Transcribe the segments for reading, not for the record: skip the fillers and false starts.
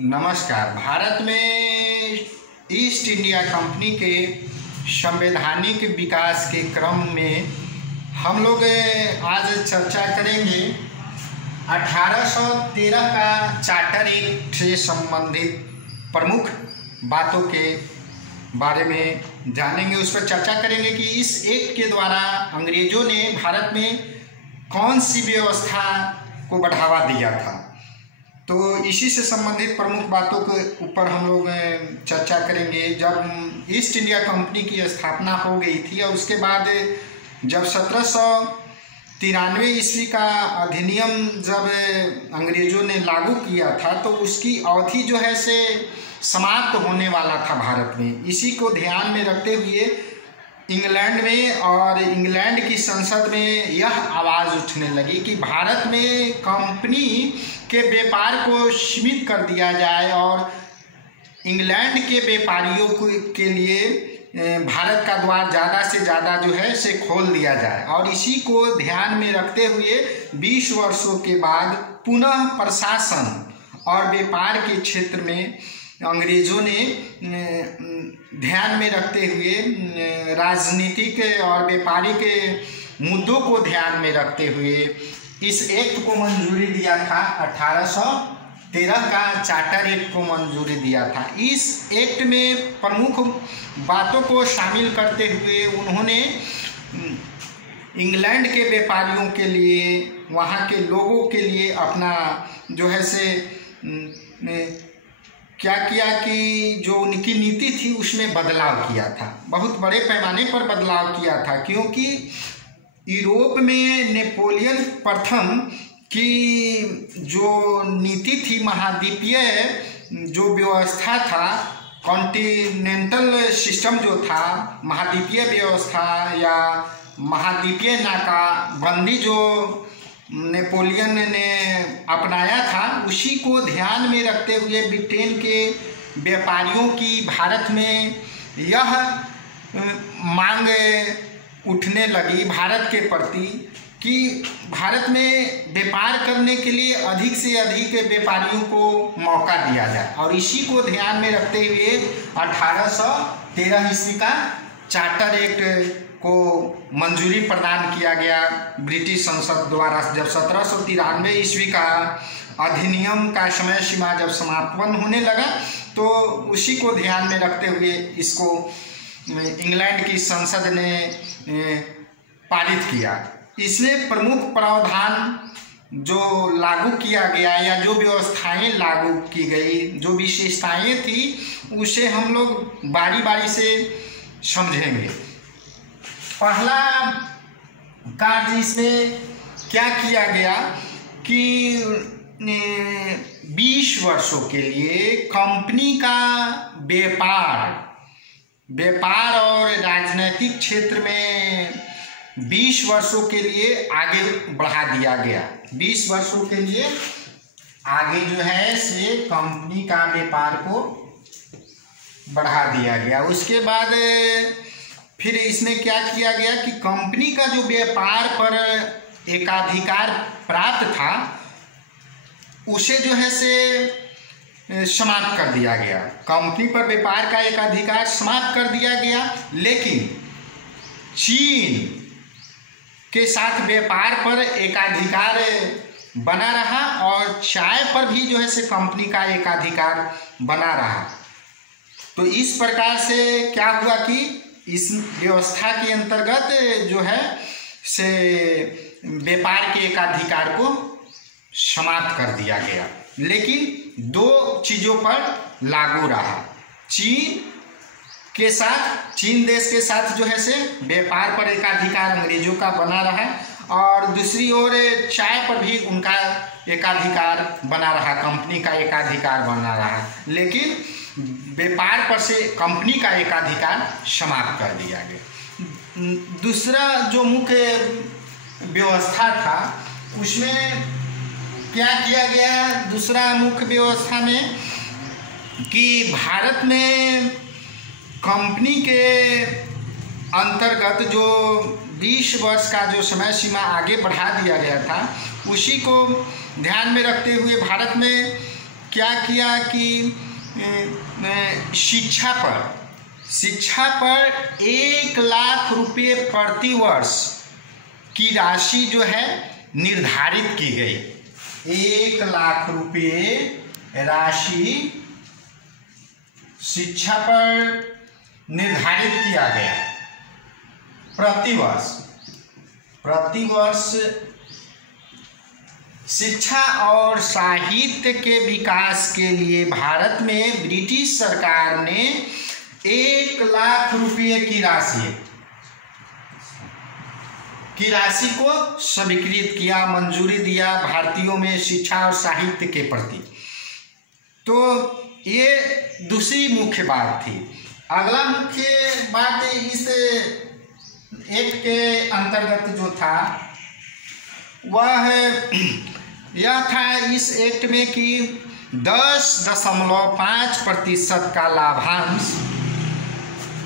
नमस्कार। भारत में east India company के संवैधानिक विकास के क्रम में हम लोग आज चर्चा करेंगे 1813 का चार्टर एक्ट से संबंधित प्रमुख बातों के बारे में जानेंगे। उस पर चर्चा करेंगे कि इस एक्ट के द्वारा अंग्रेजों ने भारत में कौन सी व्यवस्था को बढ़ावा दिया था। तो इसी से संबंधित प्रमुख बातों के ऊपर हम लोग चर्चा करेंगे। जब ईस्ट इंडिया कंपनी की स्थापना हो गई थी और उसके बाद जब 1793 ईस्वी का अधिनियम जब अंग्रेजों ने लागू किया था तो उसकी अवधि जो है से समाप्त होने वाला था भारत में। इसी को ध्यान में रखते हुए इंग्लैंड में और इंग्लैंड की संसद में यह आवाज़ उठने लगी कि भारत में कंपनी के व्यापार को सीमित कर दिया जाए और इंग्लैंड के व्यापारियों के लिए भारत का द्वार ज़्यादा से ज़्यादा जो है से खोल दिया जाए। और इसी को ध्यान में रखते हुए 20 वर्षों के बाद पुनः प्रशासन और व्यापार के क्षेत्र में अंग्रेज़ों ने ध्यान में रखते हुए राजनीतिक और व्यापारिक मुद्दों को ध्यान में रखते हुए इस एक्ट को मंजूरी दिया था। 1813 का चार्टर एक्ट को मंजूरी दिया था। इस एक्ट में प्रमुख बातों को शामिल करते हुए उन्होंने इंग्लैंड के व्यापारियों के लिए, वहाँ के लोगों के लिए अपना जो है से क्या किया कि जो उनकी नीति थी उसमें बदलाव किया था। बहुत बड़े पैमाने पर बदलाव किया था क्योंकि यूरोप में नेपोलियन प्रथम की जो नीति थी, महाद्वीपीय जो व्यवस्था था, कॉन्टिनेंटल सिस्टम जो था, महाद्वीपीय व्यवस्था या महाद्वीपीय नाकाबंदी जो नेपोलियन ने अपनाया था, उसी को ध्यान में रखते हुए ब्रिटेन के व्यापारियों की भारत में यह मांग उठने लगी भारत के प्रति कि भारत में व्यापार करने के लिए अधिक से अधिक व्यापारियों को मौका दिया जाए। और इसी को ध्यान में रखते हुए 1813 ईस्वी का चार्टर एक्ट को मंजूरी प्रदान किया गया ब्रिटिश संसद द्वारा। जब 1793 ईस्वी का अधिनियम का समय सीमा जब समापन होने लगा तो उसी को ध्यान में रखते हुए इसको इंग्लैंड की संसद ने पारित किया। इसमें प्रमुख प्रावधान जो लागू किया गया या जो व्यवस्थाएं लागू की गई, जो विशेषताएं थी, उसे हम लोग बारी बारी से समझेंगे। पहला कार्य इसमें क्या किया गया कि 20 वर्षों के लिए कंपनी का व्यापार और राजनीतिक क्षेत्र में 20 वर्षों के लिए आगे बढ़ा दिया गया। 20 वर्षों के लिए आगे जो है से कंपनी का व्यापार को बढ़ा दिया गया। उसके बाद फिर इसमें क्या किया गया कि कंपनी का जो व्यापार पर एकाधिकार प्राप्त था उसे जो है से समाप्त कर दिया गया। कंपनी पर व्यापार का एकाधिकार समाप्त कर दिया गया, लेकिन चीन के साथ व्यापार पर एकाधिकार बना रहा और चाय पर भी जो है से कंपनी का एकाधिकार बना रहा। तो इस प्रकार से क्या हुआ कि इस व्यवस्था के अंतर्गत जो है से व्यापार के एकाधिकार को समाप्त कर दिया गया, लेकिन दो चीज़ों पर लागू रहा। चीन देश के साथ जो है से व्यापार पर एकाधिकार अंग्रेजों का बना रहा और दूसरी ओर चाय पर भी उनका एकाधिकार बना रहा, कंपनी का एकाधिकार बना रहा, लेकिन व्यापार पर से कंपनी का एकाधिकार समाप्त कर दिया गया। दूसरा जो मुख्य व्यवस्था था उसमें क्या किया गया, दूसरा मुख्य व्यवस्था में कि भारत में कंपनी के अंतर्गत जो 20 वर्ष का जो समय सीमा आगे बढ़ा दिया गया था, उसी को ध्यान में रखते हुए भारत में क्या किया कि शिक्षा पर 1 लाख रुपये प्रति वर्ष की राशि जो है निर्धारित की गई। 1 लाख रुपये राशि शिक्षा पर निर्धारित किया गया प्रति वर्ष। शिक्षा और साहित्य के विकास के लिए भारत में ब्रिटिश सरकार ने 1 लाख रुपये की राशि को स्वीकृत किया, मंजूरी दिया भारतीयों में शिक्षा और साहित्य के प्रति। तो ये दूसरी मुख्य बात थी। अगला मुख्य बात इस एक्ट के अंतर्गत जो था वह यह था इस एक्ट में कि 10.5% का लाभांश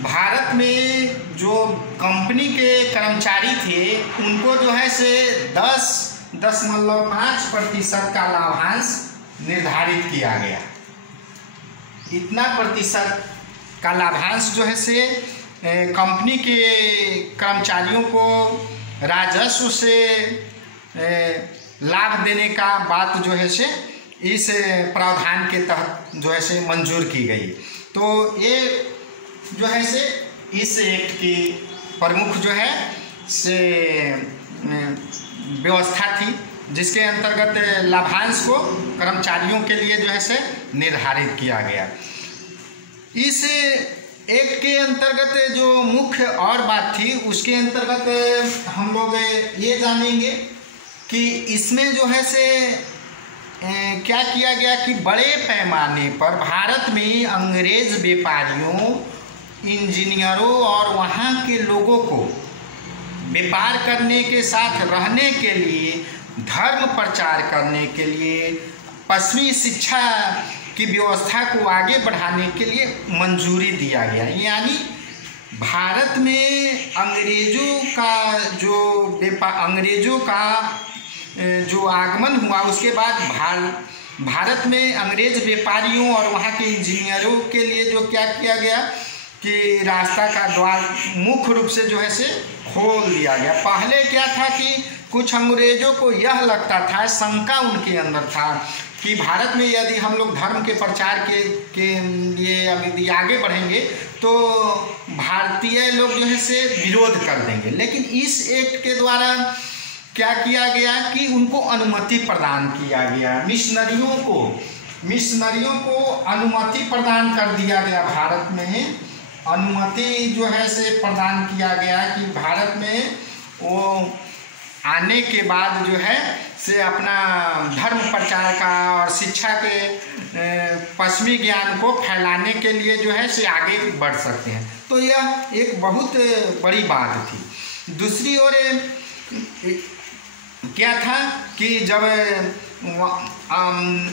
भारत में जो कंपनी के कर्मचारी थे उनको जो है से 10.5% का लाभांश निर्धारित किया गया। इतना प्रतिशत का लाभांश जो है से कंपनी के कर्मचारियों को राजस्व से लाभ देने का बात जो है से इस प्रावधान के तहत जो है से मंजूर की गई। तो ये जो है से इस एक्ट की प्रमुख जो है से व्यवस्था थी, जिसके अंतर्गत लाभांश को कर्मचारियों के लिए जो है से निर्धारित किया गया। इस एक्ट के अंतर्गत जो मुख्य और बात थी उसके अंतर्गत हम लोग ये जानेंगे कि इसमें जो है से क्या किया गया कि बड़े पैमाने पर भारत में अंग्रेज व्यापारियों, इंजीनियरों और वहाँ के लोगों को व्यापार करने के साथ रहने के लिए, धर्म प्रचार करने के लिए, पश्चिमी शिक्षा की व्यवस्था को आगे बढ़ाने के लिए मंजूरी दिया गया। यानी भारत में अंग्रेजों का जो आगमन हुआ उसके बाद भारत में अंग्रेज व्यापारियों और वहाँ के इंजीनियरों के लिए जो क्या किया गया कि रास्ता का द्वार मुख्य रूप से जो है से खोल दिया गया। पहले क्या था कि कुछ अंग्रेजों को यह लगता था, शंका उनके अंदर था कि भारत में यदि हम लोग धर्म के प्रचार के लिए यदि आगे बढ़ेंगे तो भारतीय लोग जो है से विरोध कर देंगे। लेकिन इस एक्ट के द्वारा क्या किया गया कि उनको अनुमति प्रदान किया गया, मिशनरियों को अनुमति प्रदान कर दिया गया। भारत में अनुमति जो है से प्रदान किया गया कि भारत में वो आने के बाद जो है से अपना धर्म प्रचार का और शिक्षा के पश्चिमी ज्ञान को फैलाने के लिए जो है से आगे बढ़ सकते हैं। तो यह एक बहुत बड़ी बात थी। दूसरी ओर क्या था कि जब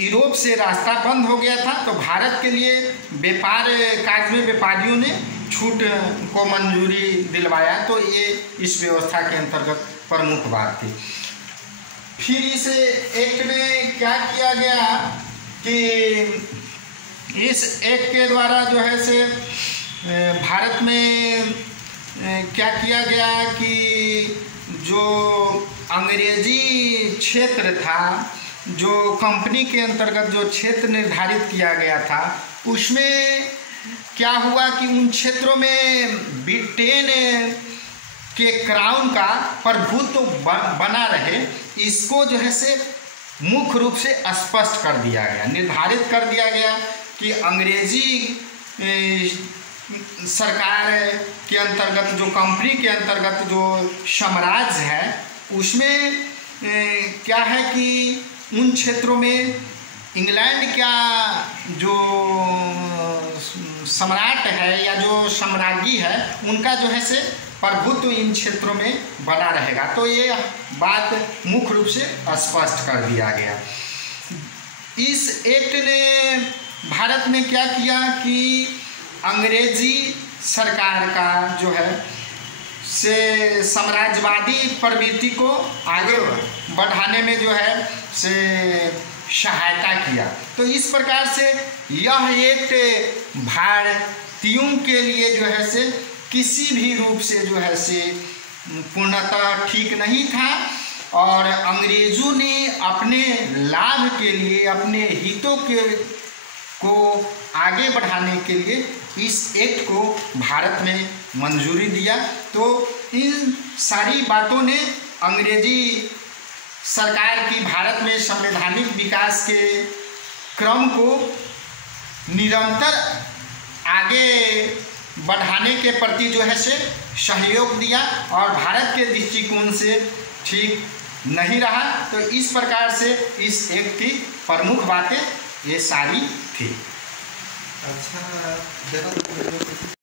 यूरोप से रास्ता बंद हो गया था तो भारत के लिए व्यापार कार्य में व्यापारियों ने छूट को मंजूरी दिलवाया। तो ये इस व्यवस्था के अंतर्गत प्रमुख बात थी। फिर इस एक्ट में क्या किया गया कि इस एक्ट के द्वारा जो है से भारत में क्या किया गया कि जो अंग्रेजी क्षेत्र था, जो कंपनी के अंतर्गत जो क्षेत्र निर्धारित किया गया था, उसमें क्या हुआ कि उन क्षेत्रों में ब्रिटेन के क्राउन का प्रभुत्व बना रहे, इसको जो है से मुख्य रूप से स्पष्ट कर दिया गया, निर्धारित कर दिया गया कि अंग्रेजी सरकार के अंतर्गत जो कंपनी के अंतर्गत जो साम्राज्य है उसमें क्या है कि उन क्षेत्रों में इंग्लैंड का जो सम्राट है या जो साम्राज्ञी है उनका जो है से प्रभुत्व इन क्षेत्रों में बना रहेगा। तो ये बात मुख्य रूप से स्पष्ट कर दिया गया। इस एक्ट ने भारत में क्या किया कि अंग्रेजी सरकार का जो है से साम्राज्यवादी प्रवृत्ति को आगे बढ़ाने में जो है से सहायता किया। तो इस प्रकार से यह एक्ट भारतीयों के लिए जो है से किसी भी रूप से जो है से पूर्णतः ठीक नहीं था और अंग्रेज़ों ने अपने लाभ के लिए, अपने हितों को आगे बढ़ाने के लिए इस एक्ट को भारत में मंजूरी दिया। तो इन सारी बातों ने अंग्रेजी सरकार की भारत में संवैधानिक विकास के क्रम को निरंतर आगे बढ़ाने के प्रति जो है से सहयोग दिया और भारत के दृष्टिकोण से ठीक नहीं रहा। तो इस प्रकार से इस एक्ट की प्रमुख बातें ये सारी थी। अच्छा, देखो